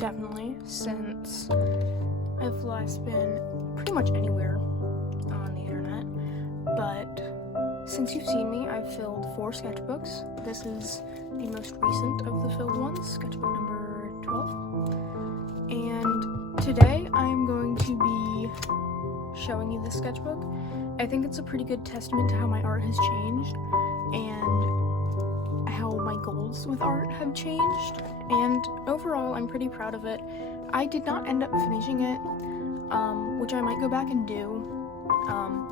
definitely, since I've last been pretty much anywhere on the internet, but since you've seen me, I've filled 4 sketchbooks. This is the most recent of the filled ones, sketchbook number 12. And today I'm going to be showing you this sketchbook. I think it's a pretty good testament to how my art has changed and how my goals with art have changed. And overall, I'm pretty proud of it. I did not end up finishing it, which I might go back and do.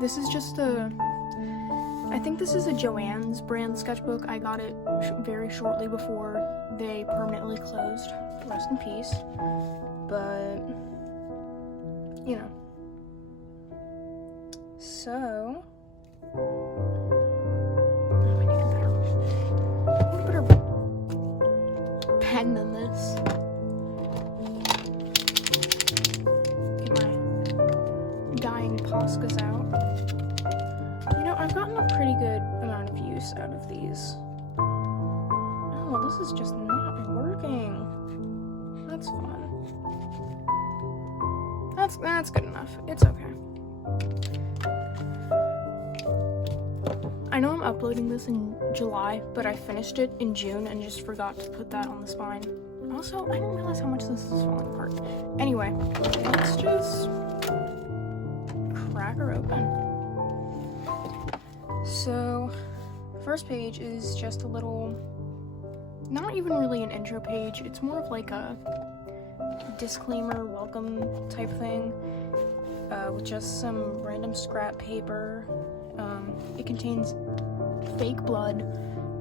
This is just I think this is a Joann's brand sketchbook. I got it very shortly before they permanently closed. Rest in peace. But, you know. So, I need a better pen than this. Get my dying Poscas out. You know, I've gotten a pretty good amount of use out of these. No, this is just not working. That's fun. That's good enough. It's okay. I know I'm uploading this in July, but I finished it in June and just forgot to put that on the spine. Also, I didn't realize how much this is falling apart. Anyway, let's just crack her open. So, first page is just a little, not even really an intro page, it's more of like a disclaimer, welcome type thing, with just some random scrap paper. It contains fake blood,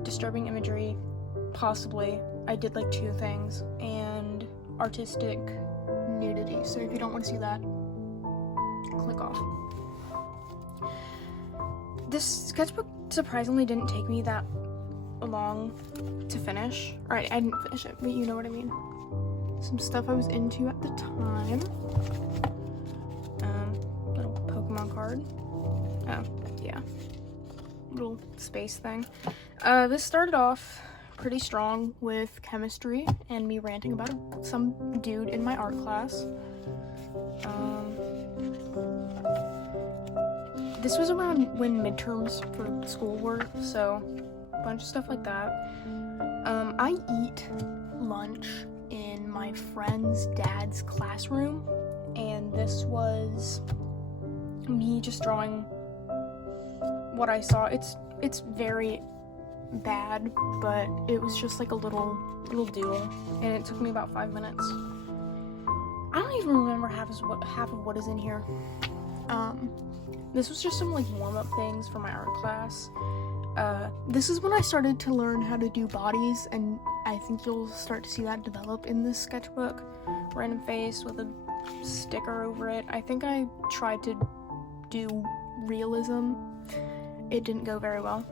disturbing imagery, possibly, I did like 2 things, and artistic nudity, so if you don't want to see that, click off. This sketchbook surprisingly didn't take me that long to finish. Alright, I didn't finish it, but you know what I mean. Some stuff I was into at the time. Little Pokemon card. Oh, yeah. Little space thing. This started off pretty strong with chemistry and me ranting about some dude in my art class. This was around when midterms for school were, so a bunch of stuff like that. I eat lunch in my friend's dad's classroom, and this was me just drawing what I saw. It's very bad, but it was just like a little doodle, and it took me about 5 minutes. I don't even remember half of what is in here. This was just some like warm-up things for my art class. This is when I started to learn how to do bodies, and I think you'll start to see that develop in this sketchbook. Random face with a sticker over it. I think I tried to do realism. It didn't go very well.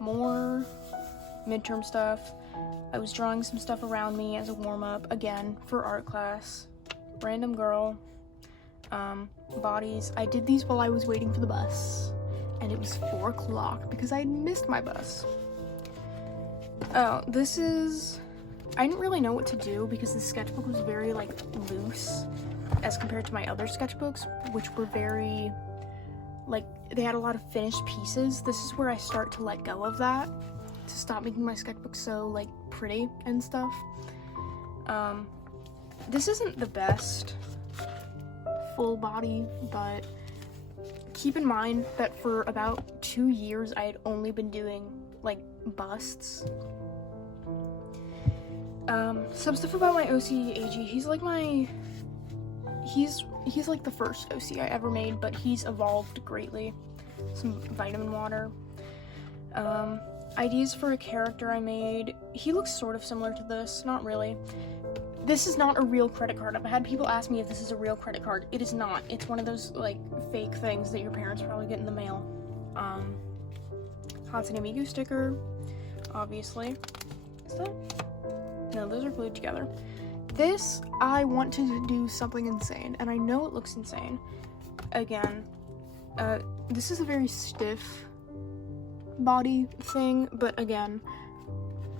More midterm stuff. I was drawing some stuff around me as a warm-up, again, for art class. Random girl. Bodies. I did these while I was waiting for the bus, and it was 4 o'clock because I had missed my bus. Oh, this is, I didn't really know what to do because the sketchbook was very like loose as compared to my other sketchbooks, which were very like, they had a lot of finished pieces. This is where I start to let go of that, to stop making my sketchbook so like pretty and stuff. This isn't the best full body, but keep in mind that for about 2 years I had only been doing like busts. Some stuff about my OC AG. He's like the first OC I ever made, but he's evolved greatly. Some vitamin water. Ideas for a character I made. He looks sort of similar to this, not really. This is not a real credit card. I've had people ask me if this is a real credit card. It is not. It's one of those like fake things that your parents probably get in the mail. Hatsune Miku sticker, obviously. Is that? No, those are glued together. This, I want to do something insane, and I know it looks insane. Again, this is a very stiff body thing, but again,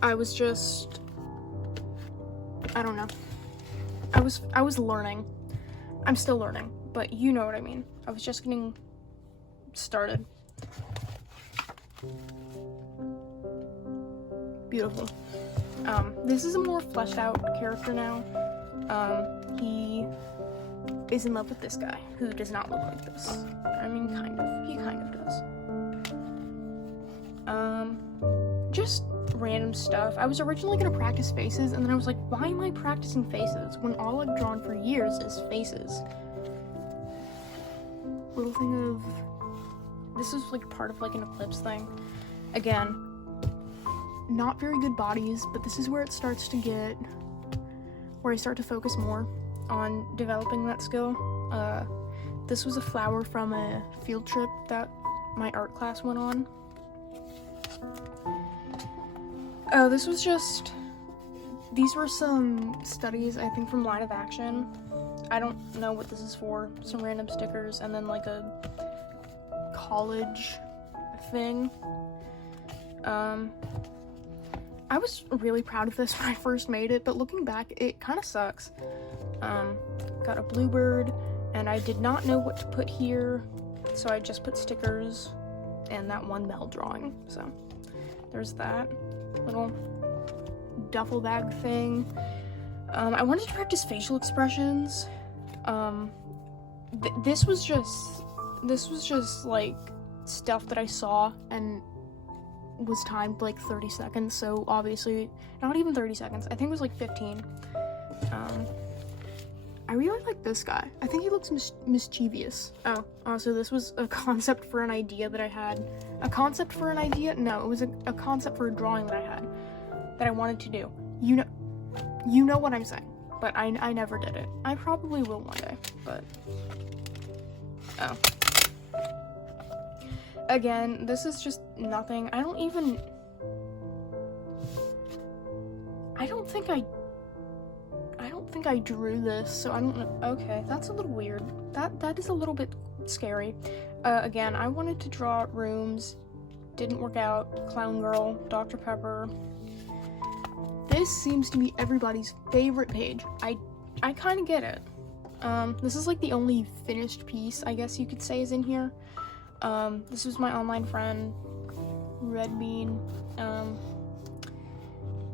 I was just I don't know. I was learning. I'm still learning, but you know what I mean. I was just getting started. Beautiful. This is a more fleshed out character now. He is in love with this guy who does not look like this. I mean, kind of. He kind of does. Just random stuff. I was originally gonna practice faces, and then I was like, why am I practicing faces when all I've drawn for years is faces? Little thing of, this is like part of like an eclipse thing. Again, not very good bodies, but this is where it starts to get, where I start to focus more on developing that skill. This was a flower from a field trip that my art class went on. Oh, this was just, these were some studies, I think, from Line of Action. I don't know what this is for. Some random stickers, and then like a college thing. I was really proud of this when I first made it, but looking back, it kind of sucks. Got a bluebird, and I did not know what to put here, so I just put stickers and that one Mel drawing. So there's that little duffel bag thing. I wanted to practice facial expressions. This was just like stuff that I saw and was timed like 30 seconds, so obviously not even 30 seconds. I think it was like 15. I really like this guy. I think he looks mischievous. Oh, so this was a concept for an idea that I had. A concept for an idea? No, it was a concept for a drawing that I had that I wanted to do. You know what I'm saying, but I never did it. I probably will one day, but oh. Again, this is just nothing. I don't think I drew this, so I don't know. Okay, that's a little weird. That is a little bit scary. Again, I wanted to draw rooms. Didn't work out. Clown Girl, Dr. Pepper. This seems to be everybody's favorite page. I kind of get it. This is like the only finished piece, I guess you could say, is in here. This was my online friend, Red Bean,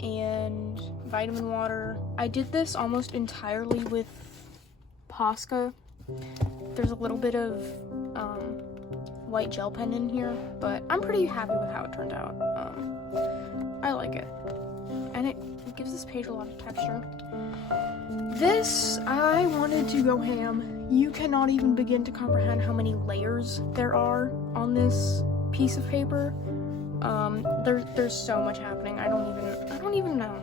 and vitamin water. I did this almost entirely with Posca. There's a little bit of white gel pen in here, but I'm pretty happy with how it turned out. I like it, and it gives this page a lot of texture. This, I wanted to go ham. You cannot even begin to comprehend how many layers there are on this piece of paper. There's so much happening. I don't even know.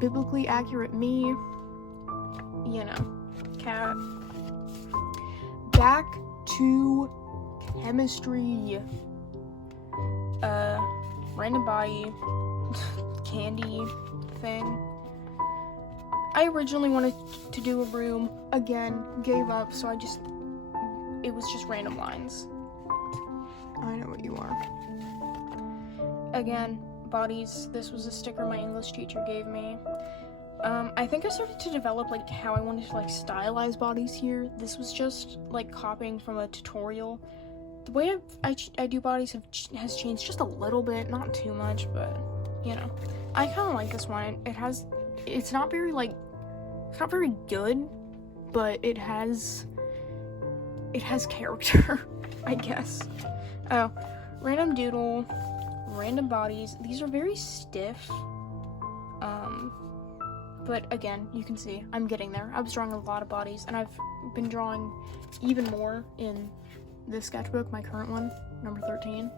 Biblically accurate me, you know, cat. Back to chemistry. Random body, candy thing. I originally wanted to do a room, again, gave up, so it was just random lines. I know what you are. Again, bodies. This was a sticker my English teacher gave me. I think I started to develop like how I wanted to like stylize bodies here. This was just like copying from a tutorial. The way I do bodies has changed just a little bit, not too much, but you know. I kind of like this one. It's not very good, but it has character, I guess. Oh, random doodle, random bodies. These are very stiff. But again, you can see I'm getting there. I was drawing a lot of bodies, and I've been drawing even more in this sketchbook, my current one, number 13.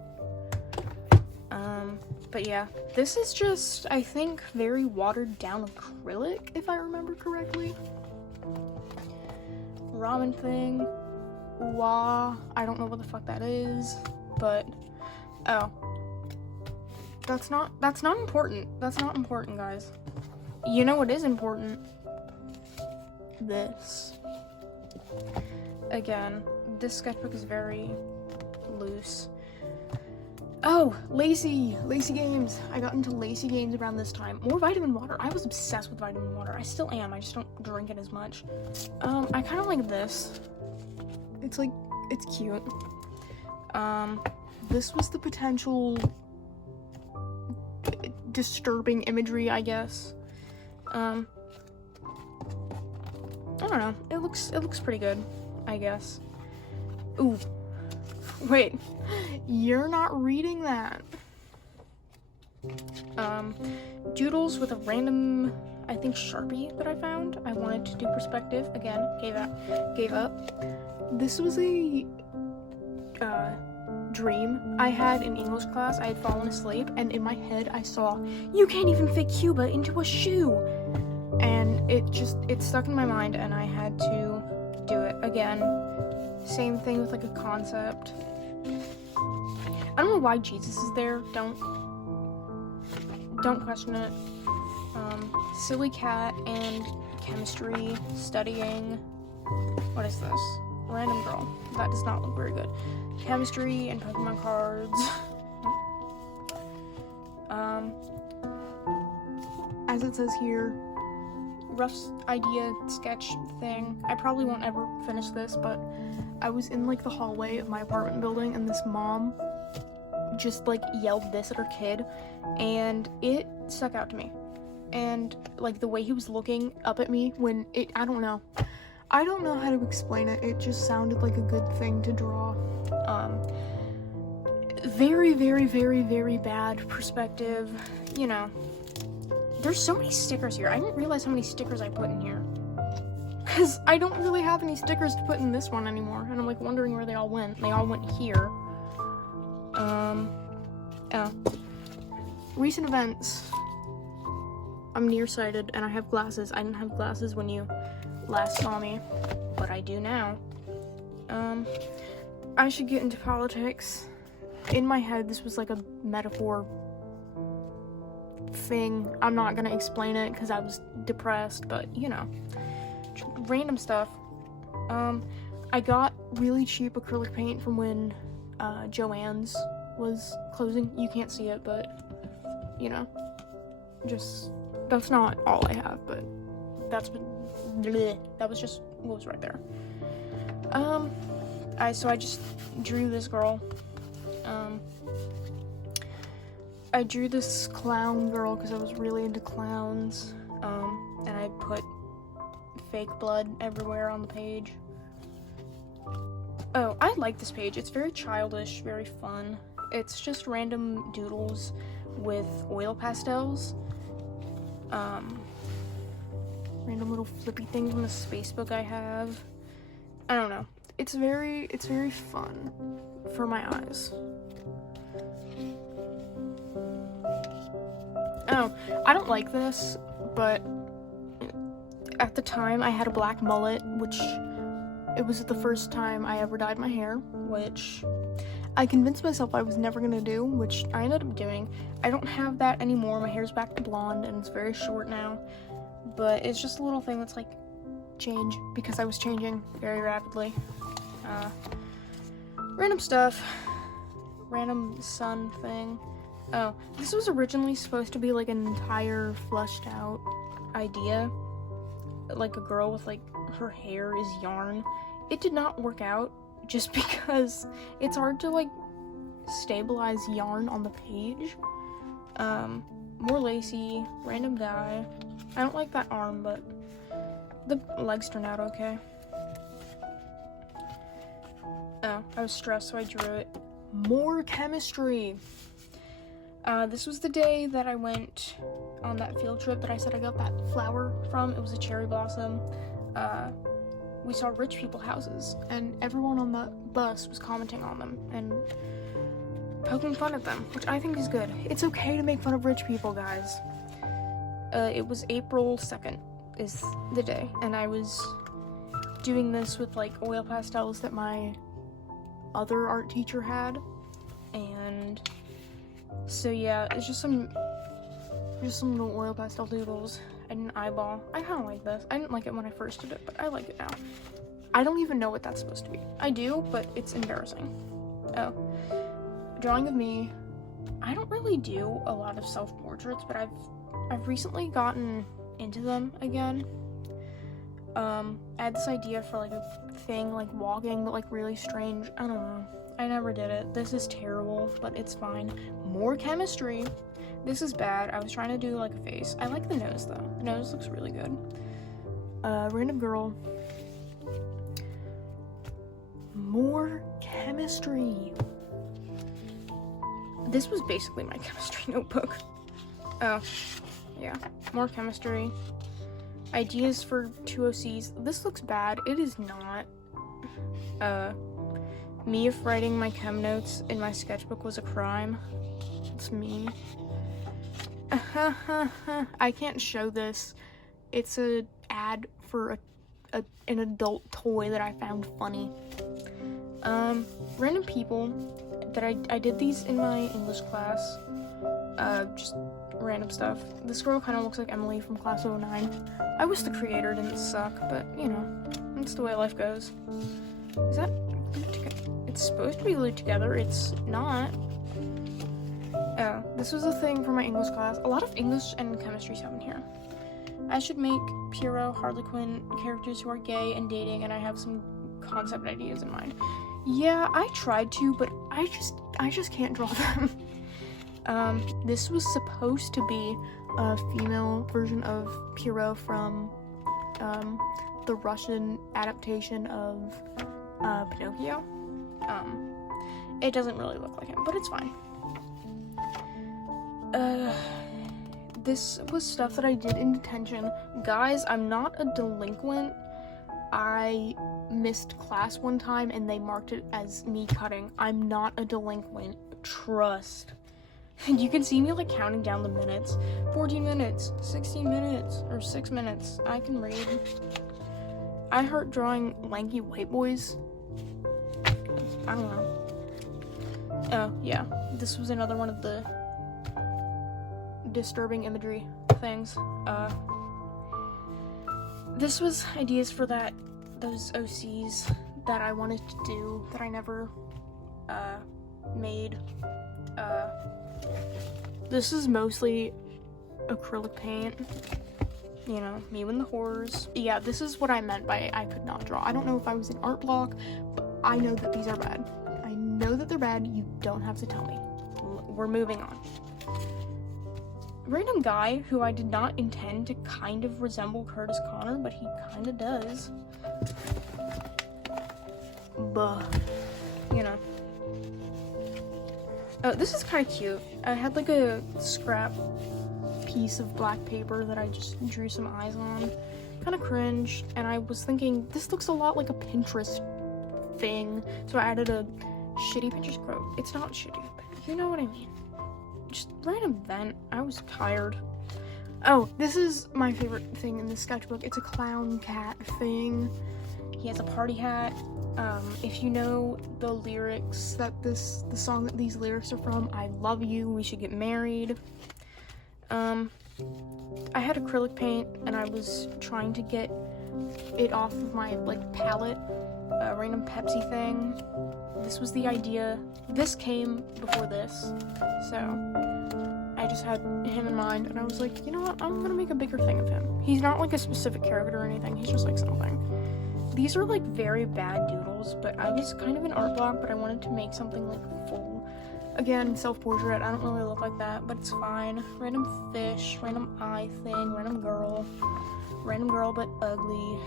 But yeah, this is just, I think, very watered down acrylic, if I remember correctly. Ramen thing. Wah. I don't know what the fuck that is, but oh. That's not important. That's not important, guys. You know what is important? This. Again, this sketchbook is very loose. Oh, Lacy games. I got into Lacy games around this time. More vitamin water. I was obsessed with vitamin water. I still am. I just don't drink it as much. I kind of like this. It's like, it's cute. This was the potential disturbing imagery, I guess. I don't know. It looks pretty good, I guess. Ooh. Wait. You're not reading that. Doodles with a random, I think, Sharpie that I found. I wanted to do perspective. Again, gave up. This was a dream I had in English class. I had fallen asleep, and in my head I saw, you can't even fit Cuba into a shoe! And it stuck in my mind, and I had to do it again. Same thing with like a concept. I don't know why Jesus is there. Don't question it. Silly cat and chemistry, studying. What is this? Random girl. That does not look very good. Chemistry and Pokemon cards. As it says here, rough idea sketch thing. I probably won't ever finish this, but I was in like the hallway of my apartment building, and this mom just like yelled this at her kid, and it stuck out to me. And like the way he was looking up at me when I don't know how to explain it. It just sounded like a good thing to draw. Very, very, very, very bad perspective. You know, there's so many stickers here. I didn't realize how many stickers I put in here, because I don't really have any stickers to put in this one anymore, and I'm like wondering where they all went. They all went here. Recent events. I'm nearsighted and I have glasses. I didn't have glasses when you last saw me, but I do now. I should get into politics. In my head, this was like a metaphor thing. I'm not gonna explain it because I was depressed, but you know, random stuff. I got really cheap acrylic paint from when Joann's was closing. You can't see it, but you know, just that's not all I have, but that was just what was right there. So I just drew this girl. I drew this clown girl because I was really into clowns. And I put fake blood everywhere on the page. Oh, I like this page. It's very childish, very fun. It's just random doodles with oil pastels. Random little flippy things from the space book I have. I don't know. It's very fun for my eyes. Oh, I don't like this, but at the time I had a black mullet, which it was the first time I ever dyed my hair, which I convinced myself I was never gonna do, which I ended up doing. I don't have that anymore. My hair's back to blonde and it's very short now, but it's just a little thing that's like change because I was changing very rapidly. Random stuff. Random sun thing. Oh, this was originally supposed to be like an entire fleshed out idea. Like a girl with like her hair is yarn. It did not work out just because it's hard to like stabilize yarn on the page. More lacy, random dye. I don't like that arm, but the legs turned out okay. Oh, I was stressed, so I drew it. More chemistry. This was the day that I went on that field trip that I said I got that flower from. It was a cherry blossom. We saw rich people houses, and everyone on the bus was commenting on them and poking fun at them, which I think is good. It's okay to make fun of rich people, guys. It was April 2nd is the day, and I was doing this with like oil pastels that my other art teacher had, and so yeah, it's just some little oil pastel doodles and an eyeball. I kind of like this. I didn't like it when I first did it, but I like it now. I don't even know what that's supposed to be. I do, but it's embarrassing. Oh, drawing of me I don't really do a lot of self-portraits, but I've recently gotten into them again. I had this idea for like a thing, like walking, but like really strange. I don't know. I never did it. This is terrible, but it's fine. More chemistry. This is bad. I was trying to do like a face. I like the nose though. The nose looks really good. Random girl. More chemistry. This was basically my chemistry notebook. Oh, yeah. More chemistry. Ideas for 2 OCs. This looks bad. It is not. Me if writing my chem notes in my sketchbook was a crime. It's me. I can't show this. It's a ad for an adult toy that I found funny. Random people that I did these in my English class. Just random stuff. This girl kind of looks like Emily from class of 09. I wish the creator didn't suck, but you know, that's the way life goes. Is that glued together? It's supposed to be glued together. It's not. Oh, this was a thing for my English class. A lot of English and chemistry stuff in here. I should make Pierrot, Harlequin characters who are gay and dating, and I have some concept ideas in mind. Yeah, I tried to, but I just can't draw them. This was supposed to be a female version of Pierrot from the Russian adaptation of Pinocchio. It doesn't really look like him, but it's fine. This was stuff that I did in detention. Guys, I'm not a delinquent. I missed class one time and they marked it as me cutting. I'm not a delinquent. Trust. And you can see me like counting down the minutes. 14 minutes, 16 minutes, or 6 minutes. I can read. I hurt drawing lanky white boys. I don't know. Oh, yeah. This was another one of the disturbing imagery things. This was ideas for those OCs that I wanted to do that I never made. This is mostly acrylic paint. You know, me and the horrors. Yeah, this is what I meant by I could not draw. I don't know if I was in art block, but I know that these are bad. I know that they're bad. You don't have to tell me. We're moving on. Random guy who I did not intend to kind of resemble Curtis Connor, but he kind of does. Buh. You know. Oh, this is kind of cute. I had like a scrap piece of black paper that I just drew some eyes on. Kind of cringe, and I was thinking, this looks a lot like a Pinterest thing, so I added a shitty Pinterest quote. It's not shitty, but you know what I mean. Just random vent. I was tired. Oh, this is my favorite thing in this sketchbook. It's a clown cat thing. He has a party hat. If you know the lyrics the song that these lyrics are from, I love you, we should get married. I had acrylic paint and I was trying to get it off of my like palette, a random Pepsi thing. This was the idea. This came before this, so I just had him in mind and I was like, you know what, I'm gonna make a bigger thing of him. He's not like a specific character or anything, he's just like something. These are like very bad doodles, but I was kind of an art block, but I wanted to make something like full. Again, self-portrait, I don't really look like that, but it's fine. Random fish, random eye thing, random girl but ugly.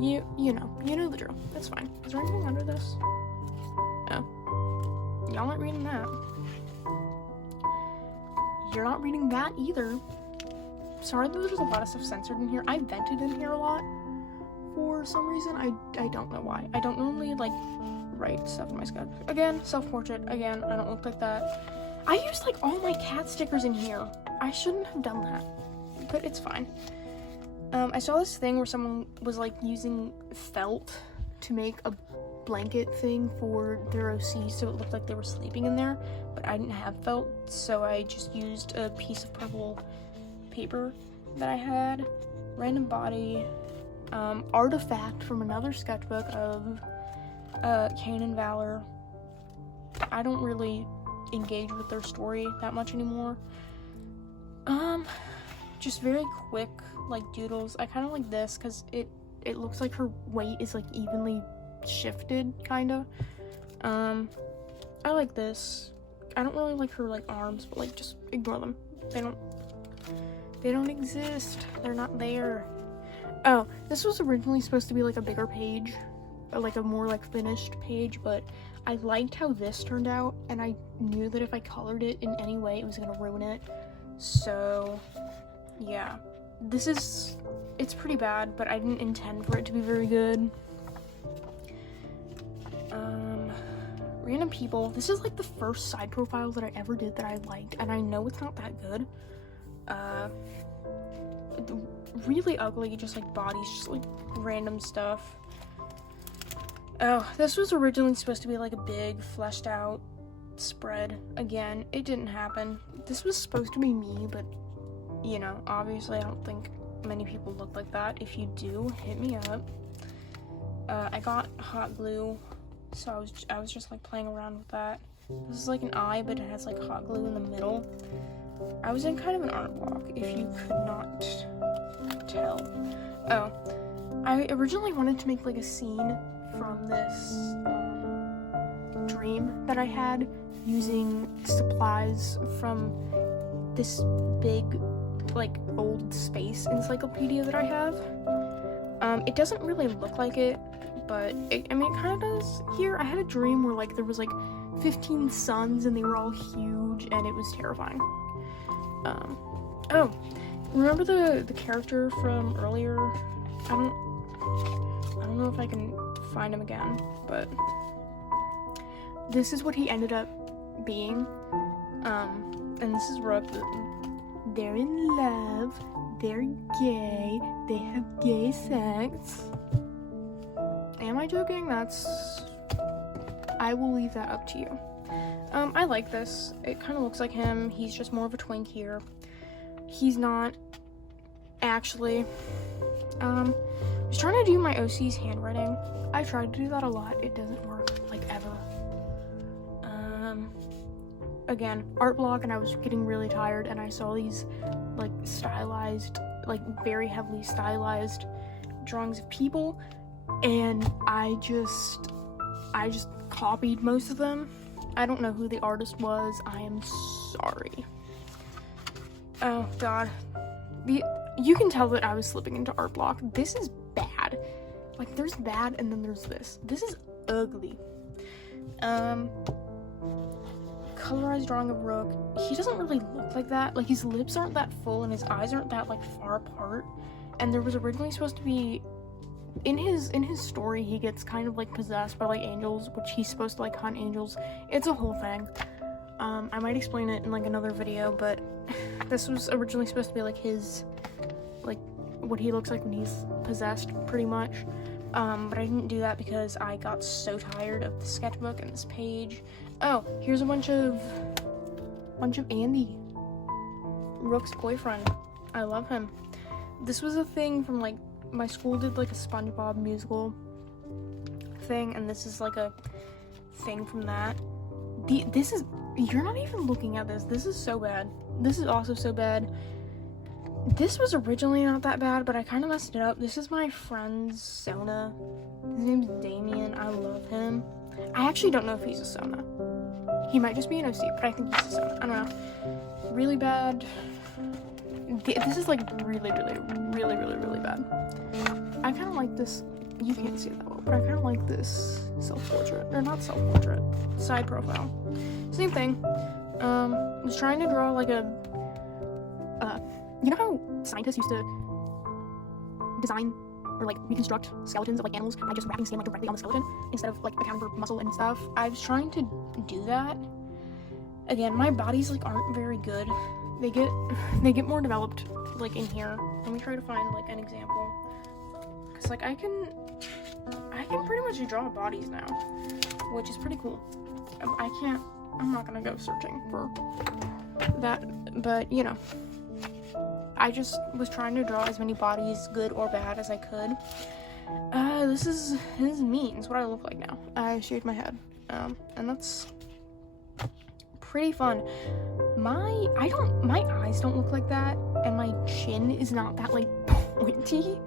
You know the drill. That's fine. Is there anything under this? No. Y'all aren't reading that. You're not reading that either. Sorry that there's a lot of stuff censored in here. I vented in here a lot. For some reason, I don't know why. I don't normally, like, write stuff in my sketch. Again, self-portrait. Again, I don't look like that. I used, like, all my cat stickers in here. I shouldn't have done that. But it's fine. I saw this thing where someone was, like, using felt to make a blanket thing for their OC so it looked like they were sleeping in there. But I didn't have felt, so I just used a piece of purple paper that I had. Random body. Artifact from another sketchbook of Cain and Valor. I don't really engage with their story that much anymore. Just very quick, like, doodles. I kind of like this because it looks like her weight is, like, evenly shifted, kind of. I like this. I don't really like her, like, arms, but, like, just ignore them. They don't exist. They're not there. Oh, this was originally supposed to be, like, a bigger page, or, like, a more, like, finished page, but I liked how this turned out, and I knew that if I colored it in any way, it was gonna ruin it. So, yeah. It's pretty bad, but I didn't intend for it to be very good. Random people. This is, like, the first side profile that I ever did that I liked, and I know it's not that good. Really ugly, just, like, bodies, just, like, random stuff. Oh, this was originally supposed to be, like, a big, fleshed out spread. Again, it didn't happen. This was supposed to be me, but, you know, obviously I don't think many people look like that. If you do, hit me up. I got hot glue, so I was just, like, playing around with that. This is, like, an eye, but it has, like, hot glue in the middle. I was in kind of an art block, if you could not tell. Oh, I originally wanted to make, like, a scene from this dream that I had using supplies from this big, like, old space encyclopedia that I have. It doesn't really look like it, but it kind of does. Here, I had a dream where, like, there was, like, 15 suns and they were all huge, and it was terrifying. Oh, remember the character from earlier? I don't know if I can find him again, but this is what he ended up being. And this is Rook. They're in love, they're gay, they have gay sex. Am I joking? I will leave that up to you. I like this. It kind of looks like him. He's just more of a twink here. He's not, actually. I was trying to do my OC's handwriting. I tried to do that a lot. It doesn't work, like, ever. Again, art block, and I was getting really tired, and I saw these, like, stylized, like, very heavily stylized drawings of people, and I just copied most of them. I don't know who the artist was. I am sorry. Oh, God. You can tell that I was slipping into art block. This is bad. Like, there's bad, and then there's this. This is ugly. Colorized drawing of Rook. He doesn't really look like that. Like, his lips aren't that full, and his eyes aren't that, like, far apart. And there was originally supposed to be, in his story, he gets kind of, like, possessed by, like, angels, which he's supposed to, like, hunt angels. It's a whole thing. I might explain it in, like, another video, but this was originally supposed to be, like, his, like, what he looks like when he's possessed, pretty much. But I didn't do that because I got so tired of the sketchbook and this page. Oh, here's a bunch of Andy, Rook's boyfriend. I love him. This was a thing from, like, my school did, like, a SpongeBob musical thing, and this is, like, a thing from that. You're not even looking at this. This is so bad. This is also so bad. This was originally not that bad, but I kind of messed it up. This is my friend's Sona. His name's Damien. I love him. I actually don't know if he's a Sona. He might just be an OC, but I think he's a Sona. I don't know. Really bad. This is, like, really, really, really, really, really bad. I kind of like this. You can't see it that well, but I kind of like this self-portrait. Or not self-portrait. Side profile. Same thing. I was trying to draw, like, a... you know how scientists used to design or, like, reconstruct skeletons of, like, animals by just wrapping skin, like, directly on the skeleton instead of, like, accounting for muscle and stuff? I was trying to do that. Again, my bodies, like, aren't very good. They get more developed, like, in here. Let me try to find, like, an example. Because, like, I can pretty much draw bodies now, which is pretty cool. I'm not gonna go searching for that, but, you know. I just was trying to draw as many bodies, good or bad, as I could. This is me. It's what I look like now. I shaved my head, and that's pretty fun. My eyes don't look like that, and my chin is not that, like, pointy.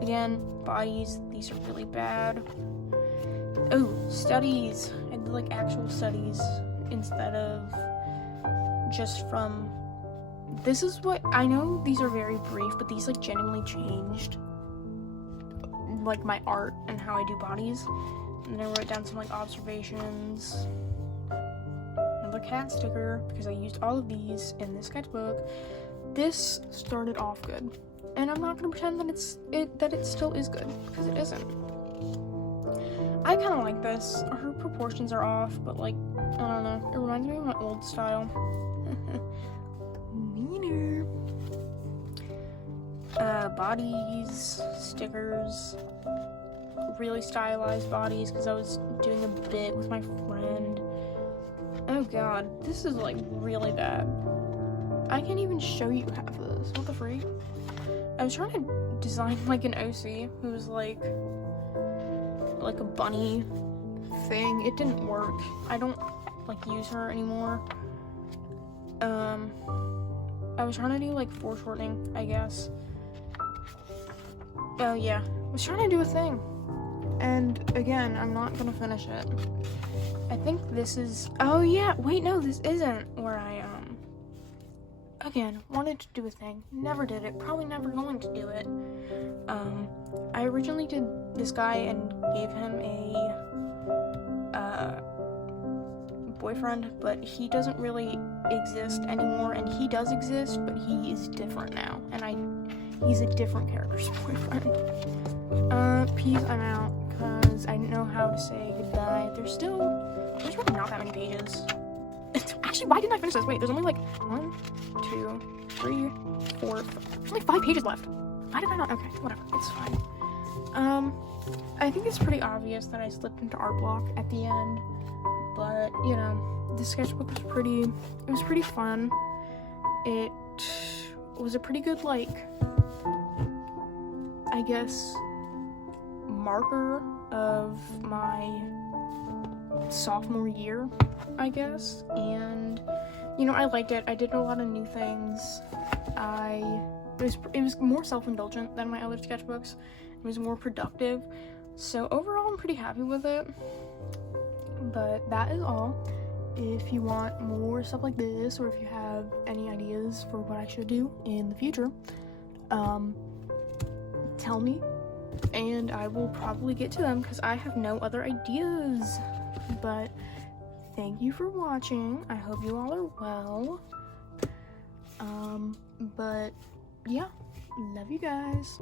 Again, bodies, these are really bad. Oh, studies. I did, like, actual studies instead of just from... This is what... I know these are very brief, but these, like, genuinely changed, like, my art and how I do bodies. And then I wrote down some, like, observations. Another cat sticker, because I used all of these in this sketchbook. This started off good. And I'm not going to pretend that it still is good, because it isn't. I kind of like this. Her proportions are off, but, like, I don't know. It reminds me of my old style. Meaner. Bodies, stickers, really stylized bodies, because I was doing a bit with my friend. Oh god, this is, like, really bad. I can't even show you half of this. What the freak? I was trying to design, like, an OC who's, like a bunny thing. It didn't work. I don't, like, use her anymore. I was trying to do, like, foreshortening, I guess. Oh, yeah. I was trying to do a thing. And, again, I'm not gonna finish it. I think this is... Oh, yeah! Wait, no, this isn't where I, again, wanted to do a thing. Never did it. Probably never going to do it. I originally did this guy and gave him a, boyfriend, but he doesn't really exist anymore, and he does exist, but he is different now, and he's a different character's boyfriend. Peace, I'm out, because I didn't know how to say goodbye. There's really not that many pages. Actually, why didn't I finish this? Wait, there's only, like, 1, 2, 3, 4, there's only 5 pages left. Why did I not? Okay, whatever, it's fine. I think it's pretty obvious that I slipped into art block at the end, but, you know, the sketchbook was pretty fun. It was a pretty good, like, I guess, marker of my sophomore year, I guess, and, you know, I liked it. I did a lot of new things. It was more self-indulgent than my other sketchbooks. It was more productive, so overall I'm pretty happy with it. But that is all. If you want more stuff like this, or if you have any ideas for what I should do in the future, tell me, and I will probably get to them, because I have no other ideas. But thank you for watching. I hope you all are well. But yeah, love you guys.